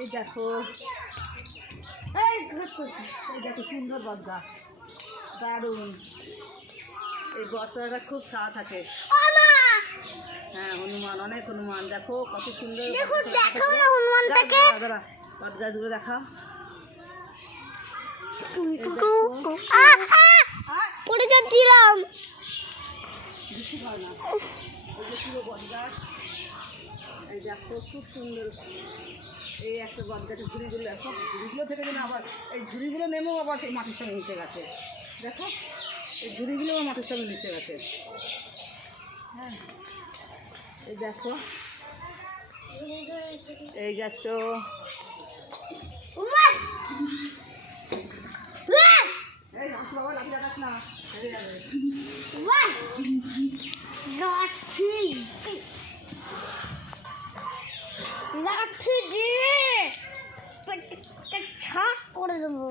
এই দেখো, এই দেখো সুন্দর বট গাছ, দারুণ। এই বটগাছটা খুব ছায়া থাকে। হ্যাঁ, হনুমান, অনেক হনুমান। দেখো কত সুন্দর বট গাছগুলো দেখা। পড়ে যাচ্ছিলাম। বেশি হয় না, ওই যে পুরো বট গাছ। এই দেখো খুব সুন্দর। এই একটা বট গাছের ঝুড়িগুলো, সব ঝুড়িগুলো থেকে যেন আবার এই ঝুড়িগুলো নেমেও আবার সেই মাটির সঙ্গে মিশে গেছে। দেখো এই ঝুড়িগুলো মাটির সঙ্গে মিশে গেছে। হ্যাঁ, এই দেখো এই গাছ। এই বাবা লাঠি দেখাস না, হেরে যাবে। লাঠি দিয়ে ছাট করে দেবো,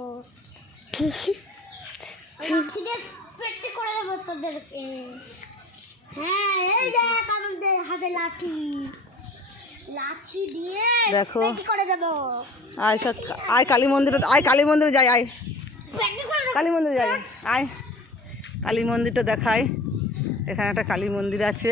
লাঠি দিয়ে পেটে করে দেবো তোদেরকে। হ্যাঁ, এই দেখ আমাদের হাতে লাঠি, লাঠি দিয়ে দেখো পেটে করে দেবো। আয় সব, আয় কালী মন্দিরে, আয় কালী মন্দিরে যাই, আয় কালী মন্দিরে যাই, আয় কালী মন্দিরটা দেখায়। এখানে একটা কালী মন্দির আছে।